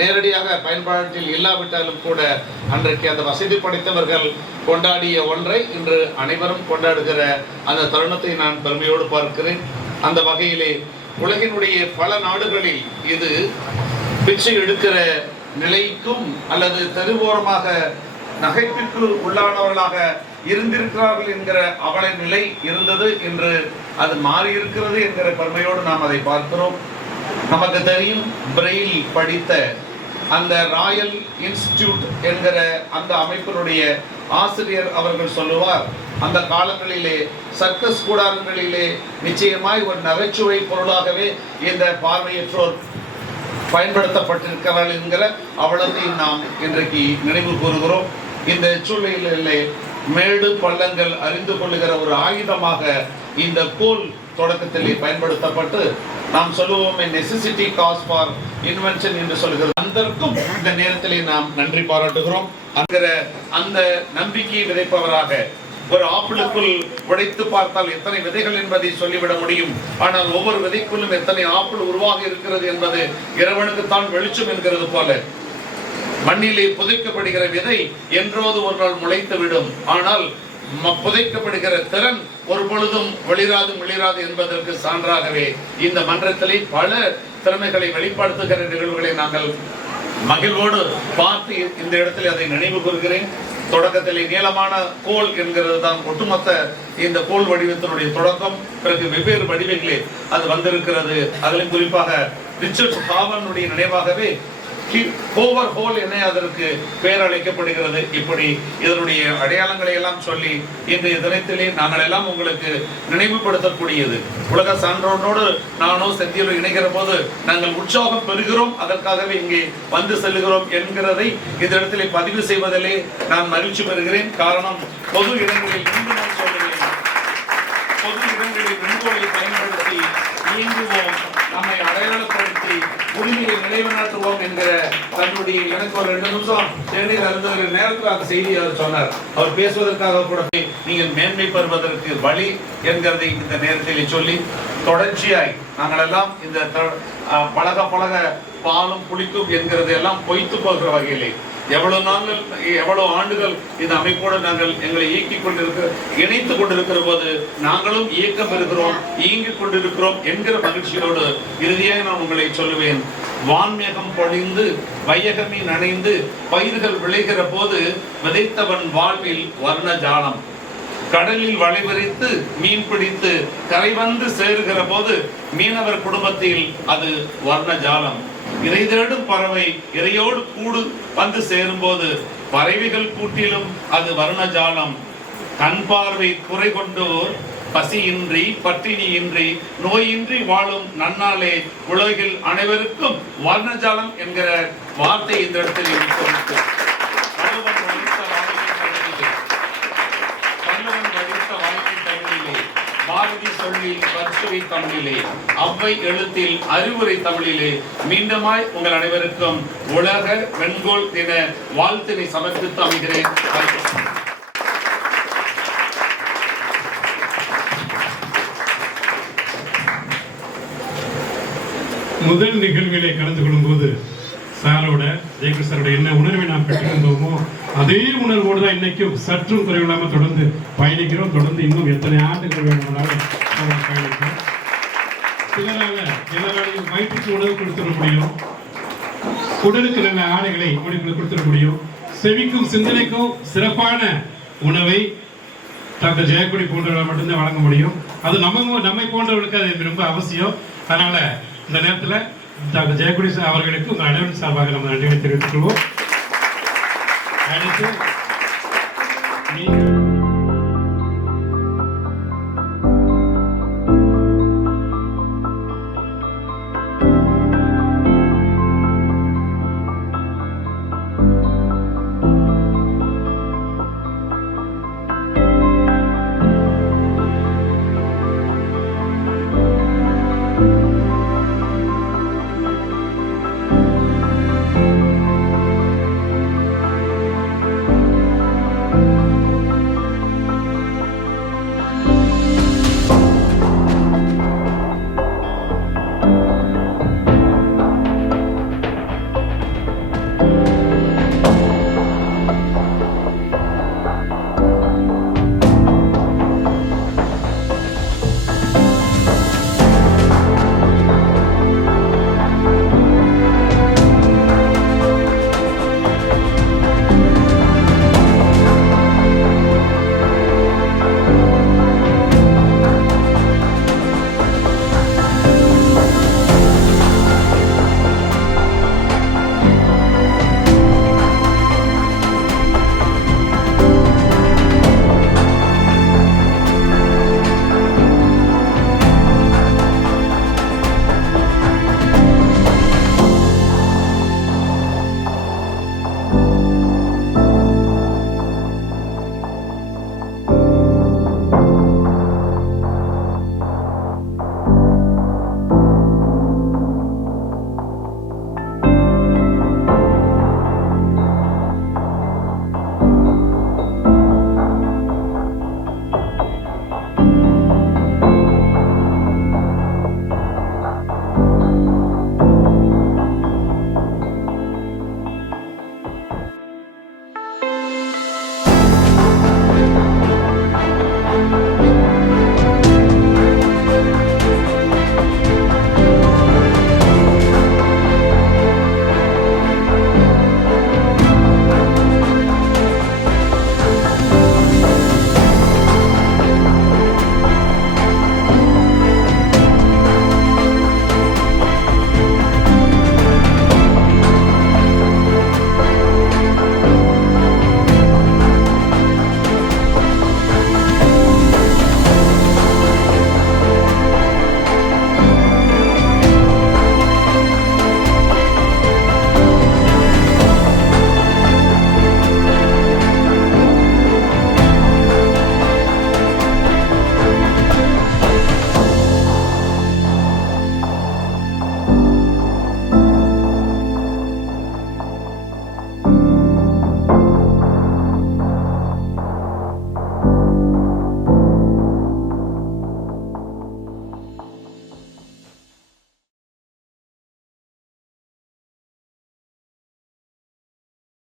நேரடியாக பயன்பாட்டில் இல்லாவிட்டாலும் கூட அன்றைக்கு அந்த வசதி படைத்தவர்கள் கொண்டாடிய ஒன்றை இன்று அனைவரும் கொண்டாடுகிற அந்த தருணத்தை நான் பெருமையோடு பார்க்கிறேன். அந்த வகையிலே உலகினுடைய பல நாடுகளில் இது பிச்சை எடுக்கிற நிலைக்கும் அல்லது தெருவோரமாக நகைப்பிற்கு உள்ளானவர்களாக இருந்திருக்கிறார்கள் என்கிற அவல நிலை இருந்தது. இன்று அது மாறியிருக்கிறது என்கிற பெருமையோடு நாம் அதை பார்க்கிறோம். நமக்கு தெரியும், பிரெயில் படித்த அந்த ராயல் இன்ஸ்டிடியூட் என்கிற அந்த அமைப்பினுடைய ஆசிரியர் அவர்கள் சொல்லுவார், அந்த காலங்களிலே சர்க்கஸ் கூடாரங்களிலே நிச்சயமாய் ஒரு நகைச்சுவை பொருளாகவே இந்த பார்வையற்றோர் பயன்படுத்தப்பட்டிருக்கிறார்கள் என்கிற அவலத்தையும் நாம் இன்றைக்கு நினைவு கூறுகிறோம். இந்த சூழ்நிலையிலே மேடு பள்ளங்கள் அறிந்து கொள்ளுகிற ஒரு ஆயுதமாக இந்த கோல் தொடக்கத்திலே பயன்படுத்தப்பட்டு நாம் சொல்லுவோமே நெசசிட்டி காஸ் ஃபார் இன்வென்ஷன் என்று சொல்கிறது. அதற்கும் இந்த நேரத்திலே நாம் நன்றி பாராட்டுகிறோம். அந்த நம்பிக்கையை விதைப்பவராக ஒரு ஆப்பிளுக்குள் உடைத்து பார்த்தால் எத்தனை விதைகள் என்பதை சொல்லிவிட முடியும். ஆனால் ஒவ்வொரு விதைக்குள்ளும் எத்தனை ஆப்பிள் உருவாக இருக்கிறது என்பது இறைவனுக்குத்தான் வெளிச்சம் என்கிறது போல மண்ணிலே புதைக்கப்படுகிற விதை என்றோது ஒரு நாள் முளைத்து விடும். ஆனால் புதைக்கப்படுகிற திறன் ஒரு பொழுதும் வெளிராது என்பதற்கு சான்றாகவே இந்த மன்றத்திலே பல திறமைகளை வெளிப்படுத்துகிற நிகழ்வுகளை நாங்கள் மகிழ்வோடு பார்த்து இந்த இடத்தில் அதை நினைவு கூறுகிறேன். தொடக்கத்திலே நீளமான கோல் என்கிறது தான் ஒட்டுமொத்த இந்த கோல் வடிவத்தினுடைய தொடக்கம். பிறகு வெவ்வேறு வடிவங்களே அது வந்திருக்கிறது. அதிலும் குறிப்பாக ரிச்சர்ட் ஹாவனுடைய நினைவாகவே ஹோவர் ஹோல் என அதற்கு பெயர் அழைக்கப்படுகிறது. இப்படி இதனுடைய அடையாளங்களை எல்லாம் சொல்லி இன்றைய தினத்திலே நாங்கள் எல்லாம் உங்களுக்கு நினைவுபடுத்தக்கூடியது. உலக சான்றோனோடு நானோ செந்தியலோ இணைகிற போது நாங்கள் உற்சாகம் பெறுகிறோம், அதற்காகவே இங்கே வந்து செல்கிறோம் என்கிறதை இந்த இடத்திலே பதிவு செய்வதிலே நான் மகிழ்ச்சி பெறுகிறேன். காரணம், பொது இடங்களில் நான் சொல்லுவேன், பொது இடங்களில் விண்கோளை பயன்படுத்தி இயங்குவோம், நம்மை அடையாளப்படுத்தி உரிமையை நிலைநாட்டுவோம் என்கிற தன்னுடைய எனக்கு ஒரு 2 நிமிஷம் தேநீர் அருந்துகிற நேரத்தில் அந்த செய்தி அவர் சொன்னார். அவர் பேசுவதற்காக கூட நீங்கள் மேன்மை பெறுவதற்கு வழி என்கிறதை இந்த நேரத்தில் சொல்லி தொடர்ச்சியாய் நாங்கள் எல்லாம் இந்த பழக பாலும் புளிக்கும் என்கிறது எல்லாம் பொய்த்து போகிற வகையிலே எவ்வளவு ஆண்டுகள் இந்த அமைப்போடு நாங்கள் எங்களை இணைத்துக் கொண்டிருக்கிற போது நாங்களும் இயக்கம் இருக்கிறோம், இயங்கிக் கொண்டிருக்கிறோம் என்கிற மகிழ்ச்சியோடு இறுதியாக நான் உங்களை சொல்லுவேன். வான்மேகம் பொழிந்து வையகமே நனைந்து பயிர்கள் விளைகிற போது விதைத்தவன் வாழ்வில் வர்ண ஜாலம், கடலில் வளைவரித்து மீன் பிடித்து கரை வந்து சேருகிற போது மீனவர் குடும்பத்தில் அது வர்ண ஜாலம். இறை தேடும் பறவை இறையோடு கூடு வந்து சேரும் போது பறவைகள் கூட்டிலும் அது வர்ணஜாலம். கண் பார்வை குறை கொண்டோர் பசியின்றி பட்டினியின்றி நோயின்றி வாழும் நன்னாலே உலகில் அனைவருக்கும் வர்ணஜாலம் என்கிற வார்த்தை இந்த இடத்தில் பாரதி சொல்லில் பற்றுவை தமிழிலே அவ்வை எழுத்தில் அறிவுரை தமிழிலே மீண்டுமாய் உங்கள் அனைவருக்கும் உலக வெண்கோள் தின வாழ்த்தினை சமர்ப்பித்து அமைகிறேன். முதல் நிகழ்விலே கலந்து கொள்ளும் போது சாரோட ஜெயகிருஷ்ணரோட என்ன உணர்வை நாம் பெற்றிருந்தோமோ அதே உணர்வோடு தான் இன்னைக்கும் சற்றும் குறைவில்லாமல் தொடர்ந்து பயணிக்கிறோம். தொடர்ந்து இன்னும் எத்தனை ஆண்டுகள் வேணுமானாலும் பயணிக்கிறோம். எல்லாராலையும் வயிற்றுக்கு உணவு கொடுத்துட முடியும், உடலுக்கு நல்ல ஆடைகளை கொடுத்துட முடியும், செவிக்கும் சிந்தனைக்கும் சிறப்பான உணவை டாக்டர் ஜெயக்கொடி போன்றவர்கள் மட்டும்தான் வழங்க முடியும். அது நம்மை போன்றவர்களுக்கு அது ரொம்ப அவசியம். அதனால இந்த நேரத்தில் டாக்டர் ஜெயக்கொடி அவர்களுக்கு உங்கள் அனைவரும் சார்பாக நம்ம நன்றியை தெரிவித்துக் கொள்வோம். அடுத்து